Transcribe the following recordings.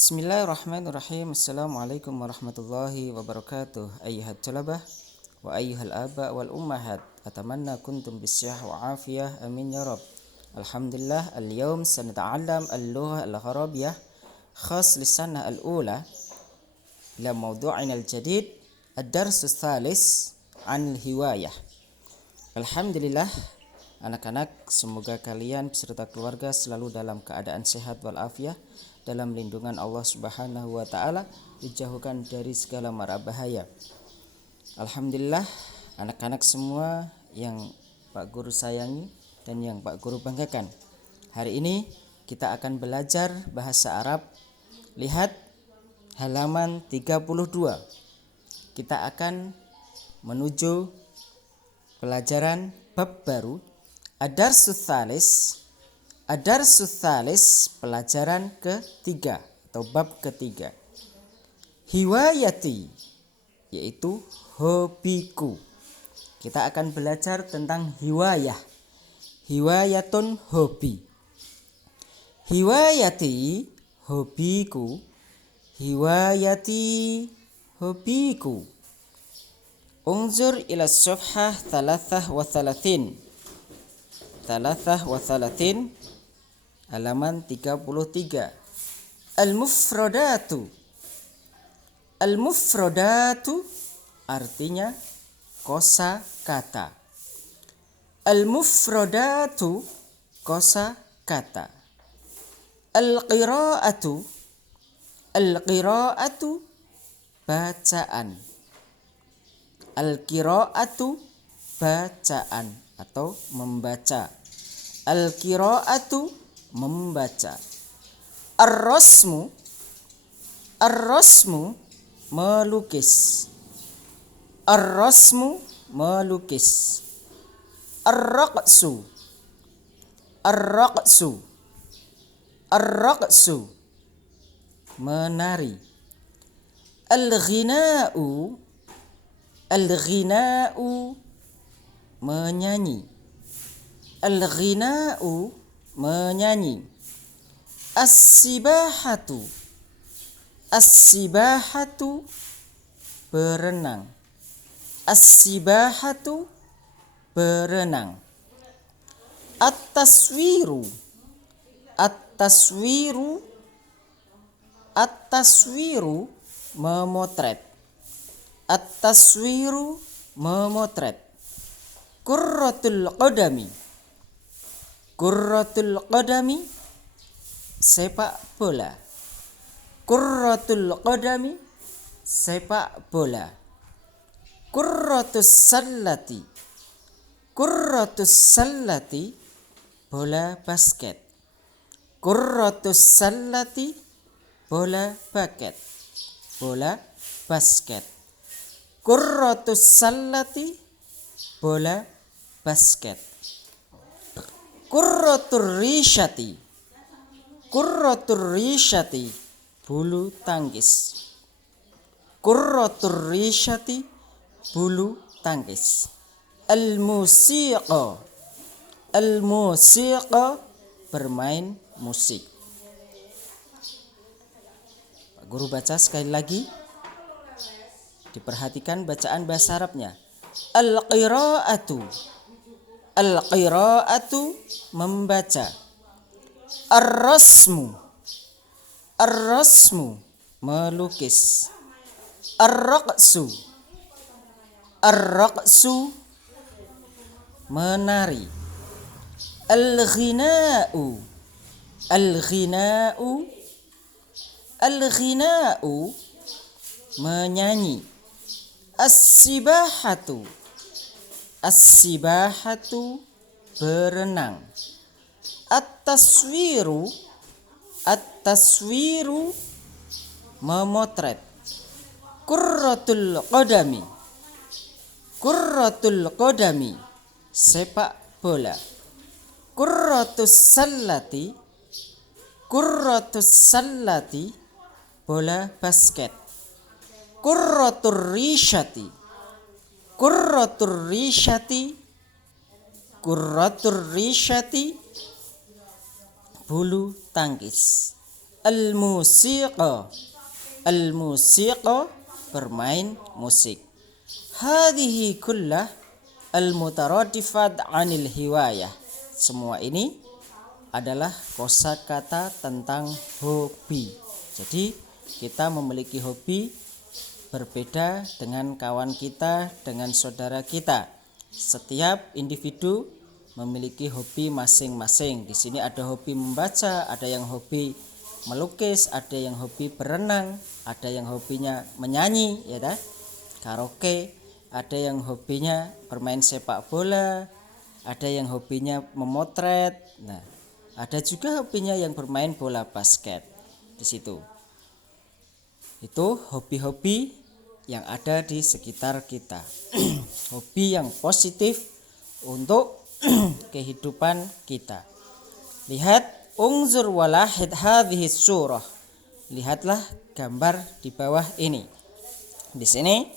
Bismillahirrahmanirrahim. Assalamualaikum warahmatullahi wabarakatuh. Ayyuhat talabah wa ayyuhal aba wal ummahat. Atamanna kuntum bisyah wa afiyah. Amin ya rab. Alhamdulillah, al-yawm sanata'allam al-lugha al-gharabiyah khas lisanah al-ula ila mawdu'ina al-jadid ad-darsu thalis an al-hiwayah. Alhamdulillah, anak-anak, semoga kalian beserta keluarga selalu dalam keadaan sehat walafiat, dalam lindungan Allah Subhanahu wa taala, dijauhkan dari segala mara bahaya. Alhamdulillah, anak-anak semua yang Pak Guru sayangi dan yang Pak Guru banggakan. Hari ini kita akan belajar bahasa Arab. Lihat halaman 32. Kita akan menuju pelajaran bab baru Ad-Darsu Tsalis, pelajaran ketiga atau bab ketiga. Hiwayati, yaitu hobiku. Kita akan belajar tentang hiwayah. Hiwayatun, hobi. Hiwayati, hobiku. Hiwayati, hobiku. Unzur ila safhah 33. Halaman 33. Al-mufradatu. Al-mufradatu artinya kosakata. Al-mufradatu kosakata. Al-qira'atu. Al-qira'atu bacaan. Al-qira'atu bacaan atau membaca. Al-qira'atu membaca. Ar-rasmu. Ar-rasmu melukis. Ar-rasmu melukis. Ar-raqsu. Ar-raqsu. Ar-raqsu menari. Al-ghina'u. Al-ghina'u menyanyi. Al-ghina'u menyanyi. As-sibahatu. As-sibahatu berenang. As-sibahatu berenang. At-taswiru. At-taswiru. At-taswiru memotret. At-taswiru memotret. Qurratul qadami. Qurratul qadami sepak bola. Qurratul qadami sepak bola. Qurratus sallati. Qurratus sallati bola basket. Qurratus sallati bola basket. Bola basket. Qurratus sallati bola basket. Qurratur rishati. Qurratur rishati bulu tangkis. Qurratur rishati bulu tangkis. Al-musiqa. Al-musiqa bermain musik. Pak Guru baca sekali lagi. Diperhatikan bacaan bahasa Arabnya. Al-qira'atu. Al-qira'atu membaca. Ar-rasmu. Ar-rasmu melukis. Ar-raqsu. Ar-raqsu menari. Al-ghina'u. Al-ghina'u. Al-ghina'u menyanyi. As-sibahatu. As-sibahatu berenang. At-taswiru. At-taswiru memotret. Qurratul qadami. Qurratul qadami sepak bola. Qurratus sallati. Qurratus sallati bola basket. Qurratur rishati. Qurratur rishati. Qurratur rishati bulu tangkis. Al-musiqa. Al-musiqa bermain musik. Hadhihi kullah al-mutaradifat 'anil hiwayah. Semua ini adalah kosakata tentang hobi. Jadi kita memiliki hobi berbeda dengan kawan kita, dengan saudara kita. Setiap individu memiliki hobi masing-masing. Di sini ada hobi membaca, ada yang hobi melukis, ada yang hobi berenang, ada yang hobinya menyanyi, ya dah, karaoke, ada yang hobinya bermain sepak bola, ada yang hobinya memotret. Nah, ada juga hobinya yang bermain bola basket. Di situ. Itu hobi-hobi yang ada di sekitar kita. Hobi yang positif untuk kehidupan kita. Lihat, unzur walahid hadhihi surah. Lihatlah gambar di bawah ini. Di sini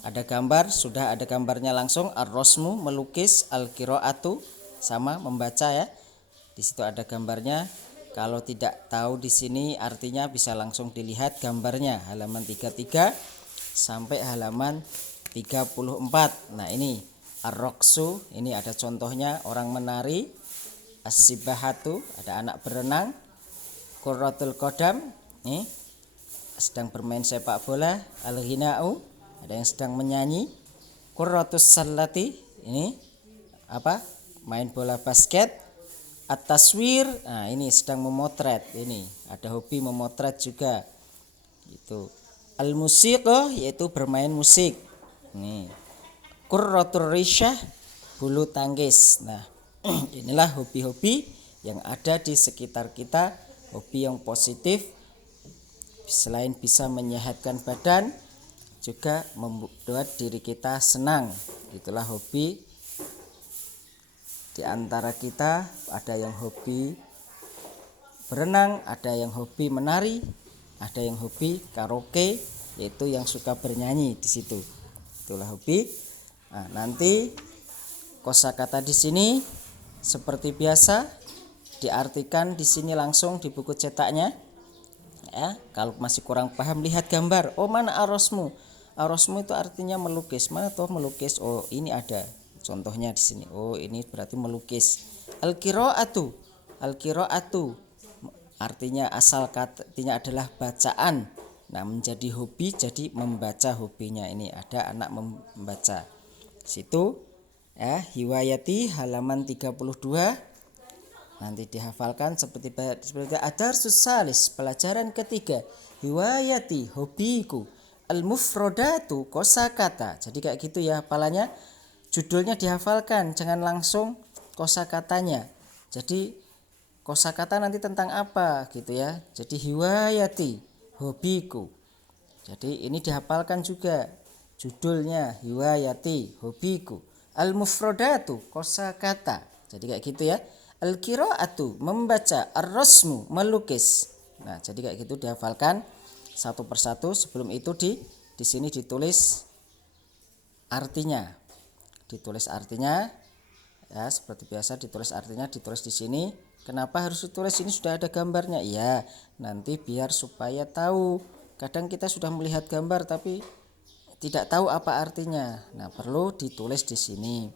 ada gambar, sudah ada gambarnya langsung. Ar-rasmu melukis, al-qiraatu sama membaca ya. Di situ ada gambarnya. Kalau tidak tahu di sini artinya bisa langsung dilihat gambarnya halaman 33 sampai halaman 34. Nah, ini ar-raqsu, ini ada contohnya orang menari. As-sibahatu, ada anak berenang. Qurratul qadam, nih sedang bermain sepak bola. Al-ghina'u, ada yang sedang menyanyi. Qurratus sallati, ini apa? Main bola basket. At-taswir, nah ini sedang memotret, ini ada hobi memotret juga. Itu. Al-musiqah, yaitu bermain musik. Nih. Qurratur risyah, bulu tangkis. Nah, inilah hobi-hobi yang ada di sekitar kita, hobi yang positif. Selain bisa menyehatkan badan, juga membuat diri kita senang. Itulah hobi. Di antara kita ada yang hobi berenang, ada yang hobi menari, ada yang hobi karaoke, yaitu yang suka bernyanyi di situ. Itulah hobi. Nah, nanti kosakata di sini seperti biasa diartikan di sini langsung di buku cetaknya. Ya, kalau masih kurang paham lihat gambar. Oh, mana arosmu? Arosmu itu artinya melukis. Mana tuh melukis? Oh, ini ada. Contohnya di sini. Oh, ini berarti melukis. Al-qiraatu. Al-qiraatu artinya asal katanya adalah bacaan. Nah, menjadi hobi jadi membaca hobinya. Ini ada anak membaca. Situ ya, hiwayati halaman 32. Nanti dihafalkan seperti ad-darsus salis, pelajaran ketiga. Hiwayati, hobiku. Al-mufrodatu, kosakata. Jadi kayak gitu ya hafalannya. Judulnya dihafalkan, jangan langsung kosakatanya. Jadi kosakata nanti tentang apa gitu ya. Jadi hiwayati, hobiku. Jadi ini dihafalkan juga. Judulnya hiwayati, hobiku. Al-mufrodatu, kosakata. Jadi kayak gitu ya. Al-qiraatu, membaca. Ar-rasmu, melukis. Nah, jadi kayak gitu dihafalkan satu persatu. Sebelum itu di sini ditulis artinya. Ditulis artinya ya, seperti biasa ditulis artinya, ditulis di sini. Kenapa harus ditulis? Ini sudah ada gambarnya. Iya, nanti biar supaya tahu. Kadang kita sudah melihat gambar tapi tidak tahu apa artinya. Nah, perlu ditulis di sini.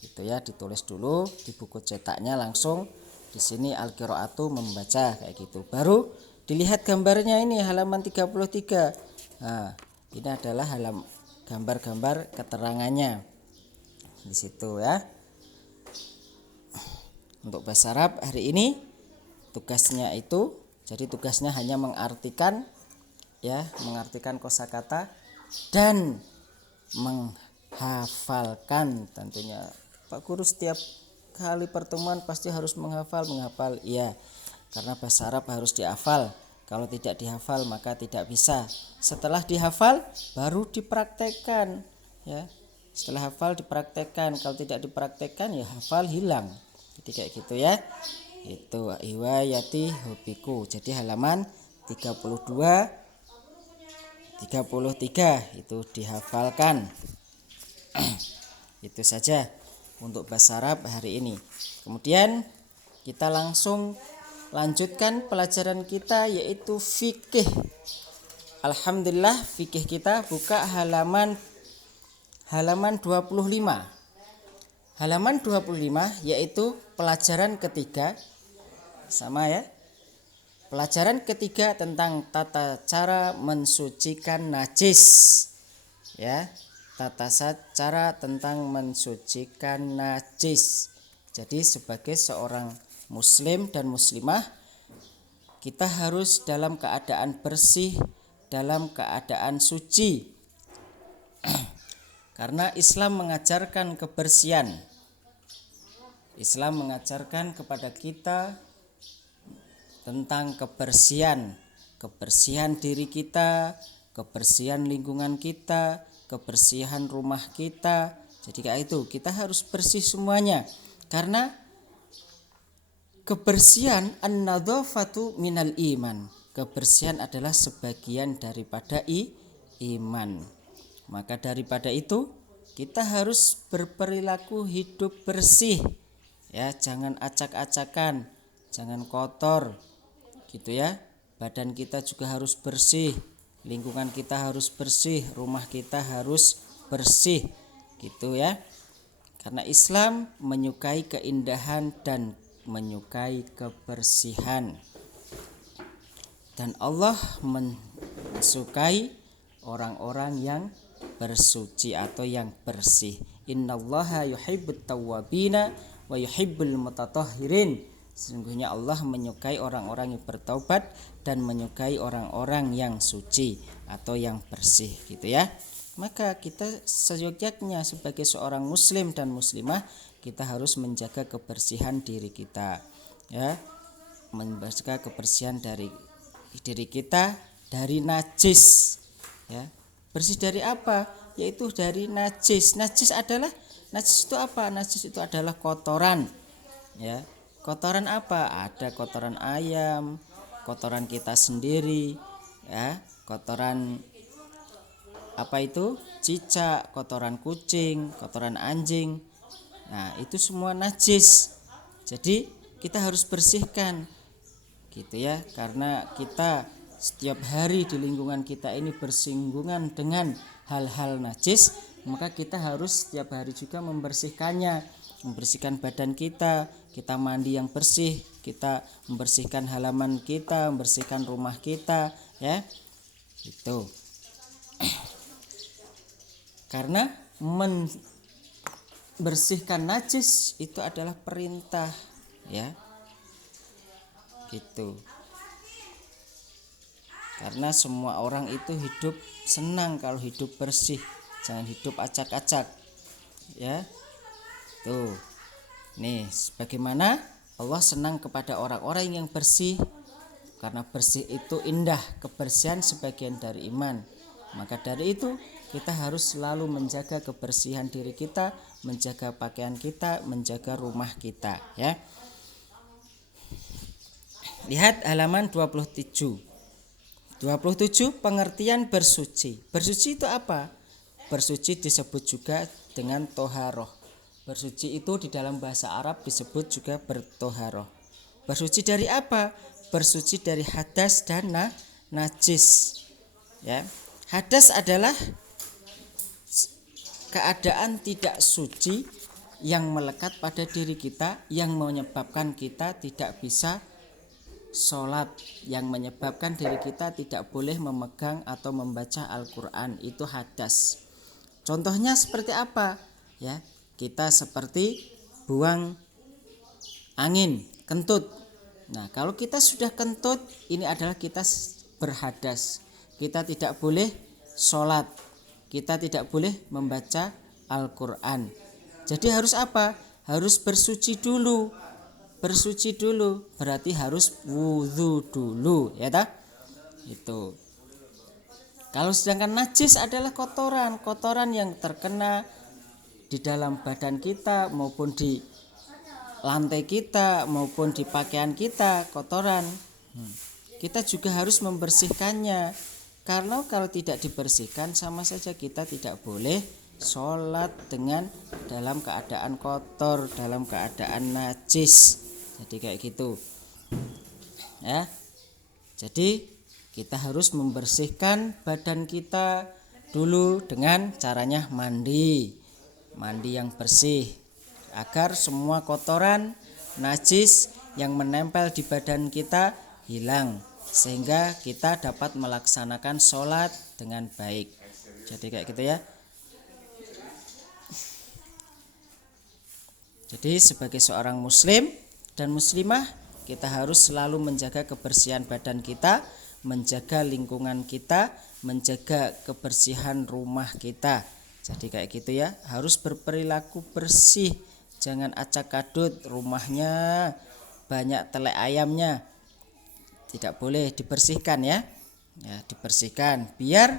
Gitu ya, ditulis dulu di buku cetaknya langsung di sini al-qiraatu, membaca kayak gitu. Baru dilihat gambarnya ini halaman 33. Nah, ini adalah gambar-gambar keterangannya. Di situ ya. Untuk bahasa Arab hari ini tugasnya itu, jadi tugasnya hanya mengartikan ya, mengartikan kosakata dan menghafalkan tentunya. Pak Guru setiap kali pertemuan pasti harus menghafal. Iya, karena bahasa Arab harus dihafal. Kalau tidak dihafal maka tidak bisa. Setelah dihafal baru dipraktekkan ya. Setelah hafal dipraktekkan, kalau tidak dipraktekkan ya hafal hilang. Jadi kayak gitu ya. Itu hiwayati, hobiku. Jadi halaman 32 33 itu dihafalkan. Itu saja untuk bahasa Arab hari ini. Kemudian kita langsung lanjutkan pelajaran kita yaitu fikih. Alhamdulillah, fikih kita buka halaman 25. Halaman 25 yaitu pelajaran ketiga. Sama ya. Pelajaran ketiga tentang tata cara mensucikan najis. Ya, tata cara tentang mensucikan najis. Jadi sebagai seorang muslim dan muslimah, kita harus dalam keadaan bersih, dalam keadaan suci. Karena Islam mengajarkan kebersihan. Islam mengajarkan kepada kita tentang kebersihan. Kebersihan diri kita, kebersihan lingkungan kita, kebersihan rumah kita. Jadi kayak itu, kita harus bersih semuanya. Karena kebersihan an-nadzafatu minal iman. Kebersihan adalah sebagian daripada iman. Maka daripada itu kita harus berperilaku hidup bersih. Ya, jangan acak-acakan, jangan kotor. Gitu ya. Badan kita juga harus bersih, lingkungan kita harus bersih, rumah kita harus bersih. Gitu ya. Karena Islam menyukai keindahan dan menyukai kebersihan. Dan Allah mensukai orang-orang yang bersuci atau yang bersih. Innallaha yuhibbut tawwabina wa yuhibbul mutatahhirin. Sesungguhnya Allah menyukai orang-orang yang bertaubat dan menyukai orang-orang yang suci atau yang bersih, gitu ya. Maka kita seyogyanya sebagai seorang muslim dan muslimah, kita harus menjaga kebersihan diri kita. Ya, menjaga kebersihan dari diri kita dari najis. Ya, bersih dari apa? Yaitu dari najis. Najis itu apa? Najis itu adalah kotoran. Ya, kotoran apa? Ada kotoran ayam, kotoran kita sendiri, ya, kotoran apa itu? Cicak, kotoran kucing, kotoran anjing. Nah, itu semua najis. Jadi kita harus bersihkan, gitu ya. Karena kita setiap hari di lingkungan kita ini bersinggungan dengan hal-hal najis, maka kita harus setiap hari juga membersihkannya, membersihkan badan kita. Kita mandi yang bersih, kita membersihkan halaman kita, membersihkan rumah kita, ya. Itu. Karena membersihkan najis itu adalah perintah, ya. Gitu. Karena semua orang itu hidup senang kalau hidup bersih, jangan hidup acak-acak, ya. Tuh. Nih, bagaimana Allah senang kepada orang-orang yang bersih, karena bersih itu indah, kebersihan sebagian dari iman. Maka dari itu kita harus selalu menjaga kebersihan diri kita, menjaga pakaian kita, menjaga rumah kita, ya. Lihat halaman 27. 27 pengertian bersuci. Bersuci itu apa? Bersuci disebut juga dengan toharoh. Bersuci itu di dalam bahasa Arab disebut juga bertoharoh. Bersuci dari apa? Bersuci dari hadas dan najis. Ya. Hadas adalah keadaan tidak suci yang melekat pada diri kita, yang menyebabkan kita tidak bisa sholat, yang menyebabkan diri kita tidak boleh memegang atau membaca Al-Quran. Itu hadas. Contohnya seperti apa? Ya, kita seperti buang angin, kentut. Nah, kalau kita sudah kentut, ini adalah kita berhadas. Kita tidak boleh sholat, kita tidak boleh membaca Al-Quran. Jadi harus apa? Harus bersuci dulu. Bersuci dulu berarti harus wudhu dulu, ya tak? Itu. Kalau sedangkan najis adalah kotoran yang terkena di dalam badan kita maupun di lantai kita maupun di pakaian kita, kotoran. Kita juga harus membersihkannya. Karena kalau tidak dibersihkan sama saja kita tidak boleh sholat dengan dalam keadaan kotor, dalam keadaan najis. Jadi kayak gitu. Ya. Jadi kita harus membersihkan badan kita dulu dengan caranya mandi. Mandi yang bersih agar semua kotoran, najis yang menempel di badan kita hilang, sehingga kita dapat melaksanakan sholat dengan baik. Jadi kayak gitu ya. Jadi sebagai seorang muslim dan muslimah, kita harus selalu menjaga kebersihan badan kita, menjaga lingkungan kita, menjaga kebersihan rumah kita. Jadi kayak gitu ya, harus berperilaku bersih. Jangan acak-adut rumahnya, banyak telek ayamnya. Tidak boleh, dibersihkan ya. Ya, dibersihkan biar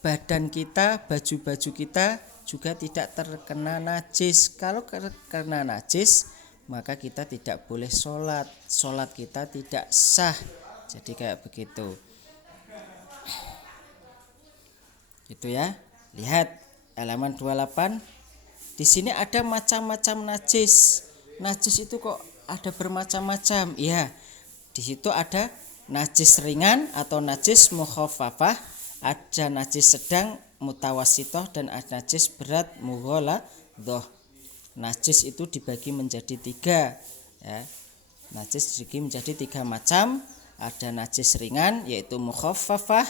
badan kita, baju-baju kita juga tidak terkena najis. Kalau terkena najis, maka kita tidak boleh sholat. Sholat kita tidak sah. Jadi kayak begitu. Gitu ya. Lihat halaman 28. Di sini ada macam-macam najis. Najis itu kok ada bermacam-macam. Iya. Di situ ada najis ringan atau najis mukhaffafah, ada najis sedang mutawasitoh, dan ada najis berat mughaladhoh. Najis itu dibagi menjadi 3 ya. Najis dibagi menjadi 3 macam. Ada najis ringan yaitu mukhaffafah,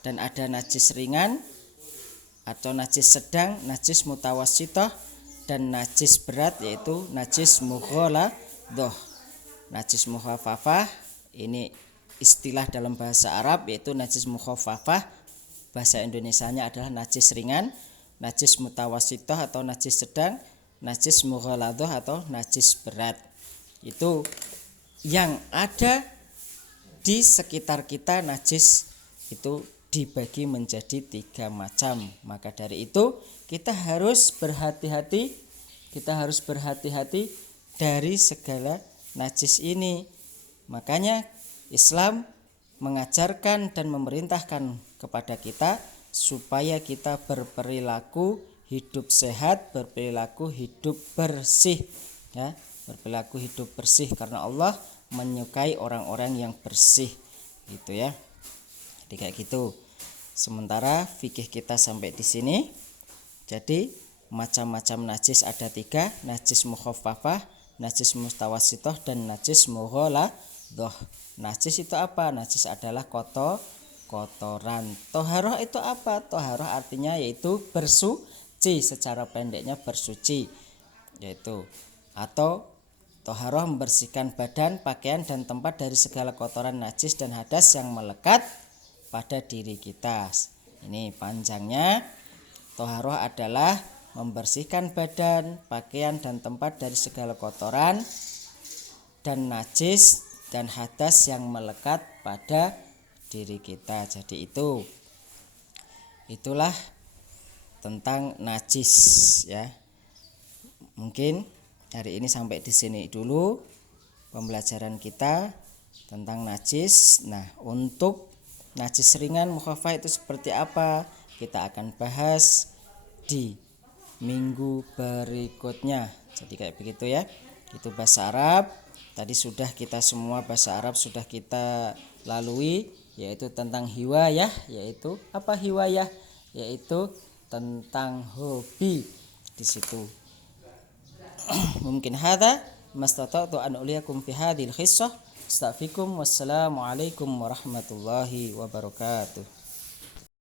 dan ada najis ringan atau najis sedang, najis mutawasitoh, dan najis berat yaitu najis mughaladhoh. Najis mukhaffafah ini istilah dalam bahasa Arab, yaitu najis mukhaffafah. Bahasa Indonesianya adalah najis ringan, najis mutawasitoh atau najis sedang, najis mughaladhoh atau najis berat. Itu yang ada di sekitar kita, najis itu dibagi menjadi 3 macam. Maka dari itu kita harus berhati-hati, dari segala najis ini. Makanya Islam mengajarkan dan memerintahkan kepada kita supaya kita berperilaku hidup sehat, berperilaku hidup bersih ya, berperilaku hidup bersih karena Allah menyukai orang-orang yang bersih gitu ya. Jadi kayak gitu. Sementara fikih kita sampai di sini. Jadi macam-macam najis ada 3, najis mukhaffafah, najis mutawasitoh, dan najis mughaladhoh. Najis itu apa? Najis adalah kotoran. Toharoh itu apa? Toharoh artinya yaitu bersuci, secara pendeknya bersuci yaitu, atau toharoh membersihkan badan, pakaian, dan tempat dari segala kotoran, najis, dan hadas yang melekat pada diri kita. Ini panjangnya. Toharoh adalah membersihkan badan, pakaian, dan tempat dari segala kotoran dan najis dan hadas yang melekat pada diri kita. Jadi itulah tentang najis ya. Mungkin hari ini sampai di sini dulu pembelajaran kita tentang najis. Nah, untuk najis ringan mukhaffafah itu seperti apa? Kita akan bahas di minggu berikutnya. Jadi kayak begitu ya. Itu bahasa Arab. Tadi sudah kita semua bahasa Arab sudah kita lalui, yaitu tentang hiwayah, yaitu apa hiwayah? Yaitu tentang hobi di situ. Mungkin hadza mastata'tu an uliyakum fi hadhil qissah. Astaghfirukum. Wassalamualaikum warahmatullahi wabarakatuh.